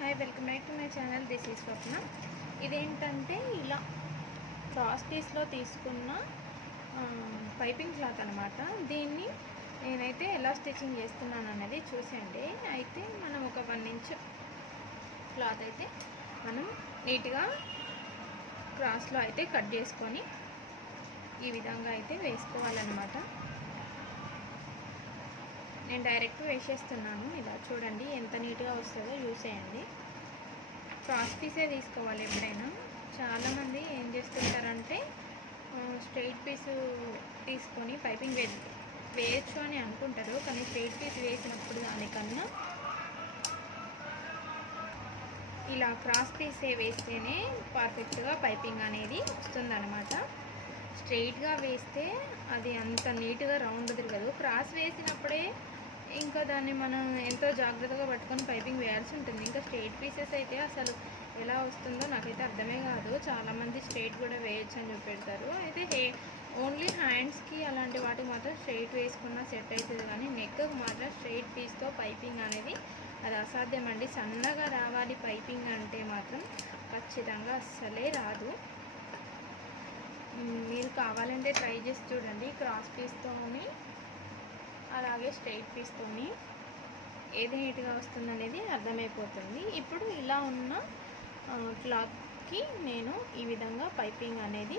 Hi welcome back to my channel. This is Swapna. ఇదేంటంటే ఇలా cross పీస్లో తీసుకున్న piping cloth అనమాట దీన్ని నేనైతే ఎలా స్టిచ్చింగ్ చేస్తున్నాను అనేది చూసండి అయితే మనం ఒక వన్ ఇంచ్ క్లాత్ అయితే మనం నీట్గా క్రాస్లో అయితే కట్ చేసుకొని ఈ విధంగా అయితే వేసుకోవాలన్నమాట. నేను డైరెక్ట్ వేసేస్తున్నాను. ఇలా చూడండి ఎంత నీట్గా వస్తుందో యూస్ చేయండి. క్రాస్ పీసే తీసుకోవాలి ఎప్పుడైనా. చాలామంది ఏం చేస్తుంటారంటే స్ట్రైట్ పీస్ తీసుకొని పైపింగ్ వే వేయచ్చు అని అనుకుంటారు. కానీ స్ట్రైట్ పీస్ వేసినప్పుడు దానికన్నా ఇలా క్రాస్ పీసే వేస్తేనే పర్ఫెక్ట్గా పైపింగ్ అనేది వస్తుందన్నమాట. స్ట్రైట్గా వేస్తే అది అంత నీట్గా రౌండ్ తిరగదు. క్రాస్ వేసినప్పుడే ఇంకా దాన్ని మనం ఎంతో జాగ్రత్తగా పట్టుకొని పైపింగ్ వేయాల్సి ఉంటుంది. ఇంకా స్ట్రేట్ పీసెస్ అయితే అసలు ఎలా వస్తుందో నాకైతే అర్థమే కాదు. చాలామంది స్ట్రేట్ కూడా వేయచ్చు అని చూపెడతారు అయితే హే ఓన్లీ హ్యాండ్స్కి అలాంటి వాటికి మాత్రం స్ట్రైట్ వేసుకున్న సెట్ అవుతుంది. కానీ నెక్కు మాత్రం స్ట్రైట్ పీస్తో పైపింగ్ అనేది అది అసాధ్యం అండి. సన్నగా రావాలి పైపింగ్ అంటే మాత్రం ఖచ్చితంగా అస్సలే రాదు. మీరు కావాలంటే ట్రై చేసి చూడండి. క్రాస్ పీస్తోని అలాగే స్ట్రైట్ పీస్తోని ఏది నీట్గా వస్తుంది అనేది అర్థమైపోతుంది. ఇప్పుడు ఇలా ఉన్న క్లాత్కి నేను ఈ విధంగా పైపింగ్ అనేది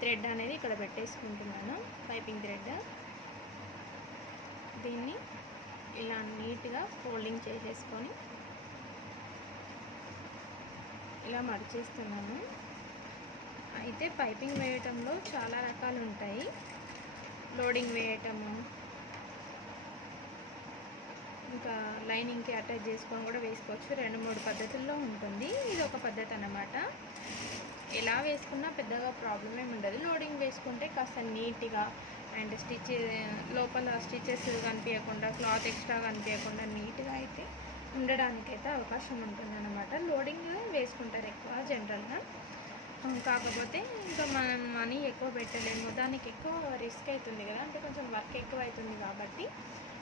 థ్రెడ్ అనేది ఇక్కడ పెట్టేసుకుంటున్నాను. Piping thread. దీన్ని ఇలా నీట్గా ఫోల్డింగ్ చేసేసుకొని ఇలా మడిచేస్తున్నాను. అయితే పైపింగ్ వేయటంలో చాలా రకాలు ఉంటాయి లోడింగ్ వేయటము ఇంకా లైనింగ్కి అటాచ్ చేసుకొని కూడా వేసుకోవచ్చు. రెండు మూడు పద్ధతుల్లో ఉంటుంది. ఇది ఒక పద్ధతి అన్నమాట. ఎలా వేసుకున్నా పెద్దగా ప్రాబ్లం ఏమి ఉండదు. లోడింగ్ వేసుకుంటే కాస్త నీట్గా అండ్ స్టిచ్ లోపల స్టిచెస్ కనిపించకుండా క్లాత్ ఎక్స్ట్రా కనిపించకుండా నీట్గా అయితే ఉండడానికైతే అవకాశం ఉంటుంది అనమాట లోడింగ్ వేసుకుంటారు ఎక్కువ జనరల్గా కాకపోతే ఇంకా మనం మనీ ఎక్కువ పెట్టలేము. దానికి ఎక్కువ రిస్క్ అవుతుంది కదా. అంటే కొంచెం వర్క్ ఎక్కువ అవుతుంది కాబట్టి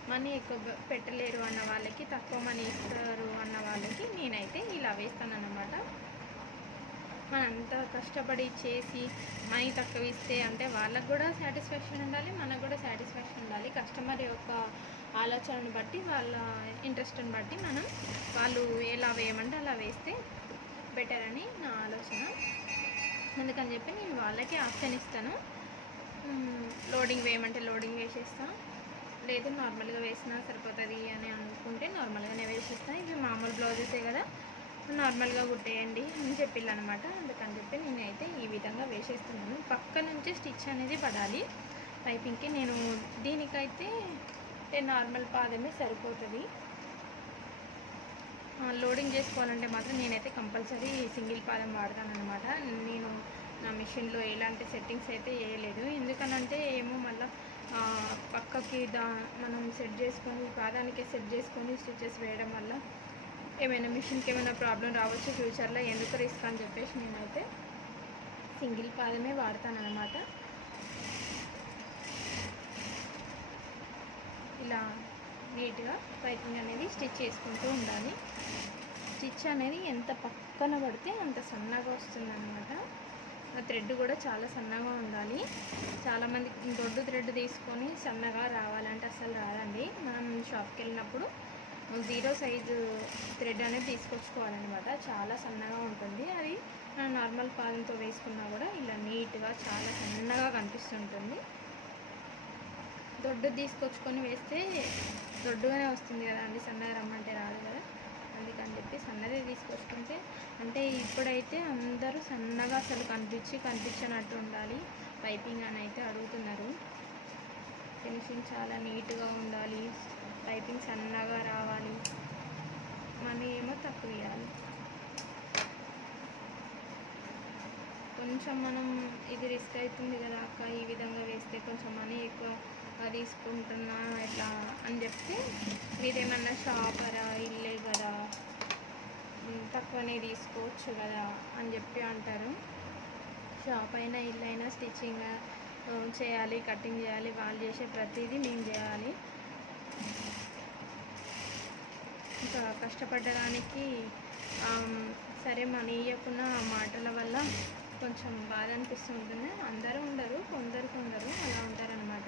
మనీ ఎక్కువ పెట్టలేరు అన్న వాళ్ళకి తక్కువ మనీ ఇస్తారు అన్న వాళ్ళకి నేనైతే ఇలా వేస్తానన్నమాట. మనంత అంత కష్టపడి చేసి మనీ తక్కువ ఇస్తే అంటే వాళ్ళకు కూడా సాటిస్ఫాక్షన్ ఉండాలి మనకు కూడా సాటిస్ఫాక్షన్ ఉండాలి. కస్టమర్ యొక్క ఆలోచనను బట్టి వాళ్ళ ఇంట్రెస్ట్ని బట్టి మనం వాళ్ళు ఎలా వేయమంటే అలా వేస్తే బెటర్ అని నా ఆలోచన. అందుకని చెప్పి నేను వాళ్ళకి ఆప్షన్ ఇస్తాను. లోడింగ్ వేయమంటే లోడింగ్ వేసేస్తాను. లేదు నార్మల్గా వేసినా సరిపోతుంది అని అనుకుంటే నార్మల్గానే వేసిస్తాను ఇవి మామూలు బ్లౌజెసే కదా నార్మల్గా కుట్టేయండి అని చెప్పిల్లు అనమాట అందుకని చెప్పి నేనైతే ఈ విధంగా వేసేస్తున్నాను. పక్క నుంచి స్టిచ్ అనేది పడాలి. పైపింగ్కి నేను దీనికైతే నార్మల్ పాదమే సరిపోతుంది. లోడింగ్ చేసుకోవాలంటే మాత్రం నేనైతే కంపల్సరీ సింగిల్ పాదం వాడతాను అనమాట నేను నా మిషన్లో ఎలాంటి సెట్టింగ్స్ అయితే వేయలేదు. ఎందుకనంటే ఏమో మళ్ళీ పక్కకి దా మనం సెట్ చేసుకొని పాదానికి సెట్ చేసుకొని స్టిచెస్ వేయడం వల్ల ఏమైనా మిషన్కి ఏమైనా ప్రాబ్లం రావచ్చు ఫ్యూచర్లో. ఎందుకు రిస్క్ అని చెప్పేసి నేనైతే సింగిల్ పాదమే వాడతాను అనమాట ఇలా నీట్గా పైపింగ్ అనేది స్టిచ్ చేసుకుంటూ ఉండాలి. స్టిచ్ అనేది ఎంత పక్కన పడితే అంత సన్నగా వస్తుందనమాట థ్రెడ్ కూడా చాలా సన్నగా ఉండాలి. చాలామంది దొడ్డు థ్రెడ్ తీసుకొని సన్నగా రావాలంటే అసలు రాదండి. మనం షాప్కి వెళ్ళినప్పుడు జీరో సైజు థ్రెడ్ అనేది తీసుకొచ్చుకోవాలన్నమాట. చాలా సన్నగా ఉంటుంది. అది మనం నార్మల్ పాదంతో వేసుకున్నా కూడా ఇలా నీట్గా చాలా సన్నగా కనిపిస్తుంటుంది. దొడ్డు తీసుకొచ్చుకొని వేస్తే దొడ్డుగానే వస్తుంది కదా అండి సన్నగా రమ్మంటే రాదు కదా అందుకని చెప్పి సన్నదే తీసుకొచ్చుకుంటే అంటే ఇప్పుడైతే అందరూ సన్నగా అసలు కనిపించి కనిపించినట్టు ఉండాలి. పైపింగ్ అని అయితే అడుగుతున్నారు. ఫినిషింగ్ చాలా నీట్గా ఉండాలి. పైపింగ్ సన్నగా రావాలి. మనీ ఏమో తక్కువ ఇవ్వాలి కొంచెం మనం ఇది రిస్క్ అవుతుంది కదా అక్క ఈ విధంగా వేస్తే కొంచెం మనీ ఎక్కువ తీసుకుంటున్నా ఇట్లా అని చెప్తే మీరేమన్నా షాపరా ఇల్లే కదా తక్కువనే తీసుకోవచ్చు కదా అని చెప్పి అంటారు. షాప్ అయినా ఇల్లైనా అయినా స్టిచ్చింగ్ చేయాలి కటింగ్ చేయాలి వాళ్ళు చేసే ప్రతిదీ మేము చేయాలి. ఇంకా కష్టపడ్డదానికి సరే మనీ ఇవ్వకున్న మాటల వల్ల కొంచెం బాధ అనిపిస్తుంటుంది. అందరూ ఉండరు కొందరు కొందరు అలా ఉంటారనమాట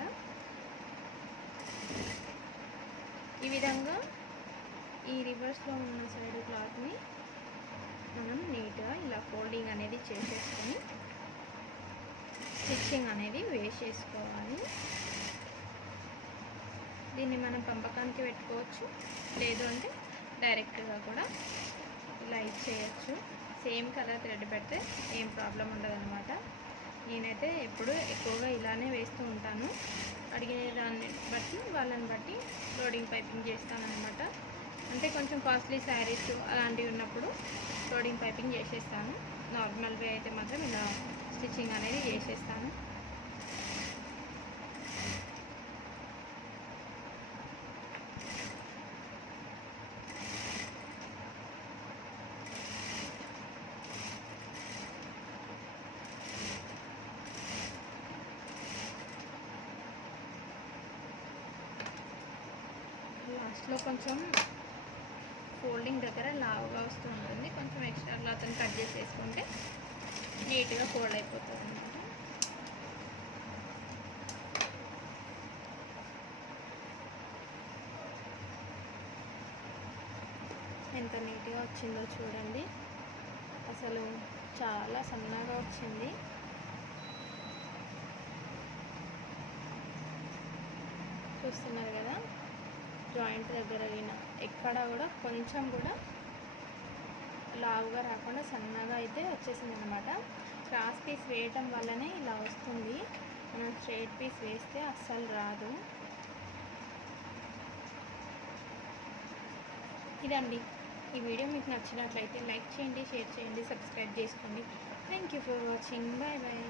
ఈ విధంగా కలర్స్లో ఉన్న సైడ్ క్లాత్ని మనం నీట్గా ఇలా ఫోల్డింగ్ అనేది చేసేసుకొని స్టిచ్చింగ్ అనేది వేసేసుకోవాలి. దీన్ని మనం పంపకానికి పెట్టుకోవచ్చు లేదు అంటే డైరెక్ట్గా కూడా ఇలా ఇచ్చేయచ్చు. సేమ్ కలర్ థ్రెడ్ పెడితే ఏం ప్రాబ్లం ఉండదు అనమాట నేనైతే ఎప్పుడు ఎక్కువగా ఇలానే వేస్తూ ఉంటాను. అడిగే దాన్ని బట్టి వాళ్ళని బట్టి లోడింగ్ పైపింగ్ చేస్తాను అనమాట అంటే కొంచెం కాస్ట్లీ శారీస్ అలాంటివి ఉన్నప్పుడు లోడింగ్ పైపింగ్ చేసేస్తాను. నార్మల్ వే అయితే మాత్రం ఇలా స్టిచ్చింగ్ అనేది చేసేస్తాను. లాస్ట్లో కొంచెం వస్తూ ఉంటుంది. కొంచెం ఎక్స్ట్రా క్లాత్ని కట్ చేసేసుకుంటే నీట్గా ఫోల్డ్ అయిపోతుంది అనమాట ఎంత నీట్గా వచ్చిందో చూడండి. అసలు చాలా సన్నగా వచ్చింది. చూస్తున్నారు కదా? జాయింట్ దగ్గర అయిన ఎక్కడ కూడా కొంచెం కూడా లావుగా రాకుండా సన్నగా అయితే వచ్చేసింది అనమాట క్రాస్ పీస్ వేయటం వల్లనే ఇలా వస్తుంది. మనం స్ట్రైట్ పీస్ వేస్తే అస్సలు రాదు. ఇదండి. ఈ వీడియో మీకు నచ్చినట్లయితే లైక్ చేయండి షేర్ చేయండి సబ్స్క్రైబ్ చేసుకోండి. Thank you for watching. Bye bye.